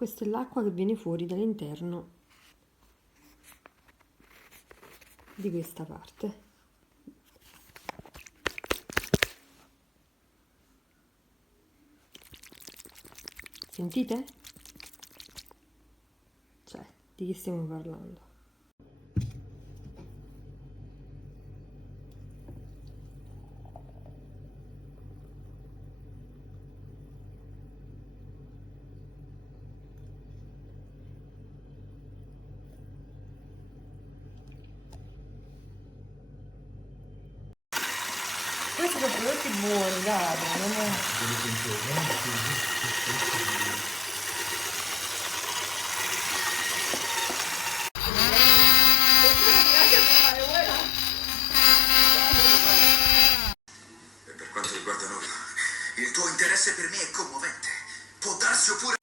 Questa è l'acqua che viene fuori dall'interno di questa parte. Sentite? Cioè, di che stiamo parlando? Questi sono prodotti buoni, dai, non è... E per quanto riguarda noi, il tuo interesse per me è commovente. Può darsi oppure...